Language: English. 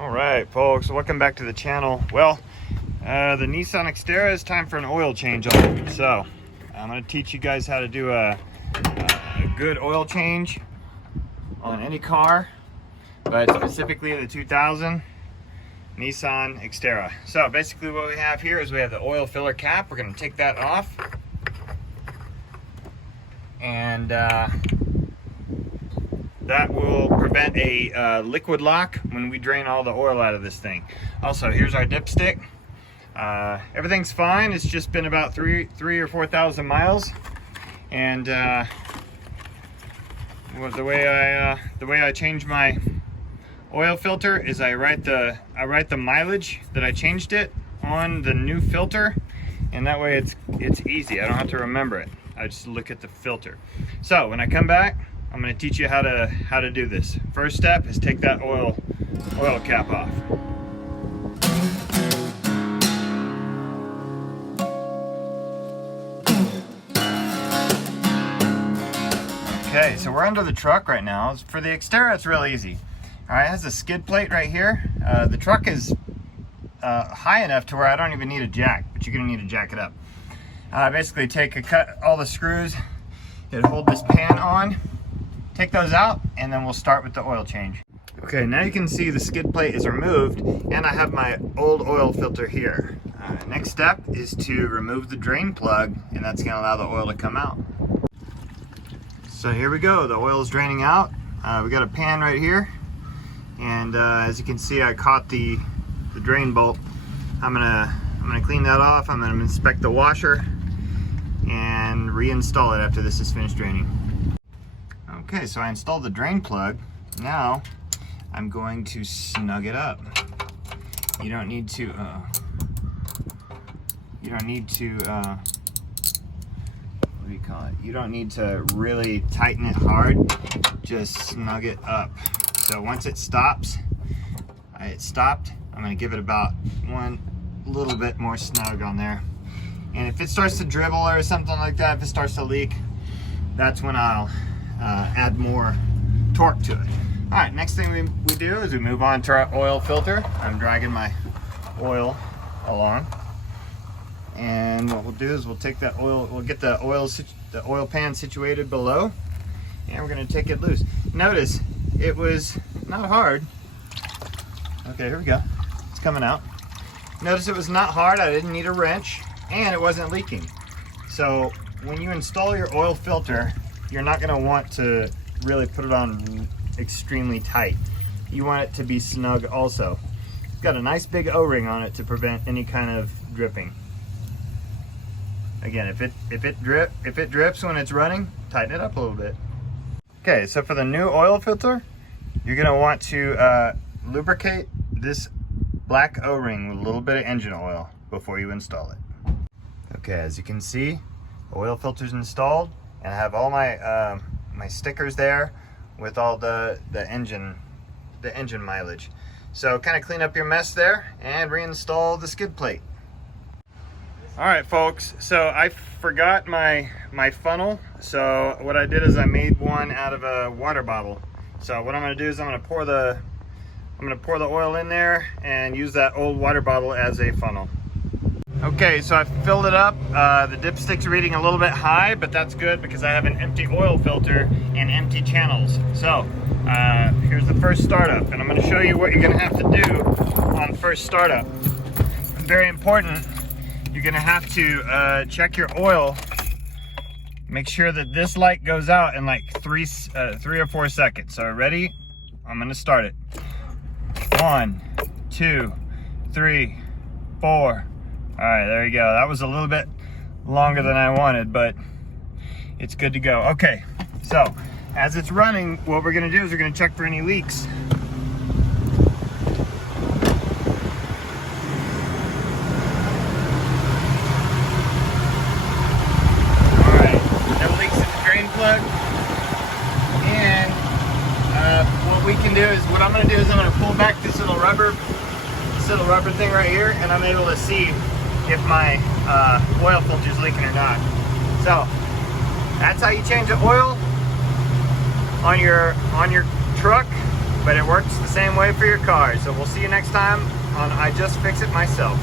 All right, folks, welcome back to the channel. Well, the Nissan Xterra is time for an oil change on it. So I'm going to teach you guys how to do a good oil change on any car, but specifically the 2000 Nissan Xterra. So basically what we have here is we have the oil filler cap. We're going to take that off, and that will prevent a liquid lock when we drain all the oil out of this thing. Also, here's our dipstick. Everything's fine. It's just been about 3,000 or 4,000 miles, and the way I change my oil filter is I write the mileage that I changed it on the new filter, and that way it's easy. I don't have to remember it. I just look at the filter. So when I come back, I'm going to teach you how to do this. First step is take that oil cap off. Okay, so we're under the truck right now. For the Xterra, it's real easy. All right, it has a skid plate right here. The truck is high enough to where I don't even need a jack, but you're going to need to jack it up. Basically, cut all the screws that hold this pan on. Take those out, and then we'll start with the oil change. Okay, now you can see the skid plate is removed, and I have my old oil filter here. Next step is to remove the drain plug, and that's going to allow the oil to come out. So here we go, the oil is draining out. We got a pan right here, and as you can see, I caught the drain bolt. I'm gonna clean that off. I'm gonna inspect the washer and reinstall it after this is finished draining. Okay, so I installed the drain plug. Now I'm going to snug it up. You don't need to what do you call it? You don't need to really tighten it hard, just snug it up. So once it stopped, I'm gonna give it about one little bit more snug on there. And if it starts to dribble or something like that, if it starts to leak, that's when I'll add more torque to it. All right, next thing we do is we move on to our oil filter. I'm dragging my oil along, and what we'll do is we'll take that oil, we'll get the oil pan situated below, and we're going to take it loose. Notice it was not hard. Okay, here we go. It's coming out. Notice it was not hard. I didn't need a wrench, and it wasn't leaking. So when you install your oil filter, you're not going to want to really put it on extremely tight. You want it to be snug also. It's got a nice big O-ring on it to prevent any kind of dripping. Again, if it drips when it's running, tighten it up a little bit. Okay, so for the new oil filter, you're going to want to lubricate this black O-ring with a little bit of engine oil before you install it. Okay, as you can see, the oil filter's installed, and I have all my my stickers there with all the engine mileage. So kind of clean up your mess there and reinstall the skid plate. All right, folks, so I forgot my funnel. So what I did is I made one out of a water bottle. So what I'm going to do is I'm going to pour the oil in there and use that old water bottle as a funnel. Okay, so I filled it up. The dipstick's reading a little bit high, but that's good because I have an empty oil filter and empty channels. So here's the first startup, and I'm going to show you what you're going to have to do on first startup. Very important. You're going to have to check your oil. Make sure that this light goes out in like 3 or 4 seconds. So ready? I'm going to start it. 1, 2, 3, 4. All right, there you go. That was a little bit longer than I wanted, but it's good to go. Okay, so as it's running, what we're gonna do is we're gonna check for any leaks. All right, no leaks in the drain plug. And what we can do is, what I'm gonna do is I'm gonna pull back this little rubber thing right here, and I'm able to see if my oil filter is leaking or not. So that's how you change the oil on your truck. but it works the same way for your car. So we'll see you next time on I Just Fix It Myself.